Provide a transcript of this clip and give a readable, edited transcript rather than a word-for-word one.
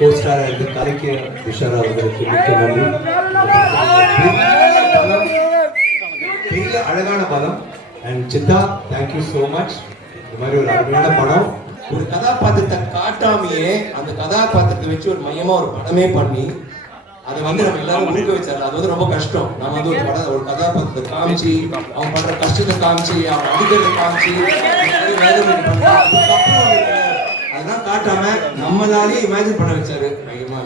கோஸ்டாரா இருந்து கலைக்கு விஷாரா அவர்களுக்கு மிக்க நன்றி. பெரிய அழகான படம். And Siddha, thank you so much. இந்த மாதிரி ஒரு அருமையான படம், ஒரு கதாபாத்திரத்தை காட்டாமையே அந்த கதாபாத்திரத்தை வச்சு ஒரு மையமா ஒரு படமே பண்ணி அதை வந்து நம்ம எல்லாரும் ஊக்க வச்சாரு. அது வந்து ரொம்ப கஷ்டம். நம்ம வந்து ஒரு கதாபாத்திரத்தை காமிச்சு, அவன் பண்ற கஷ்டத்தை காமிச்சு, அவன் அடிக்கிறத காமிச்சு, அதெல்லாம் காட்டாம நம்மளாலேயே இமேஜின் பண்ண வச்சாரு. மையமா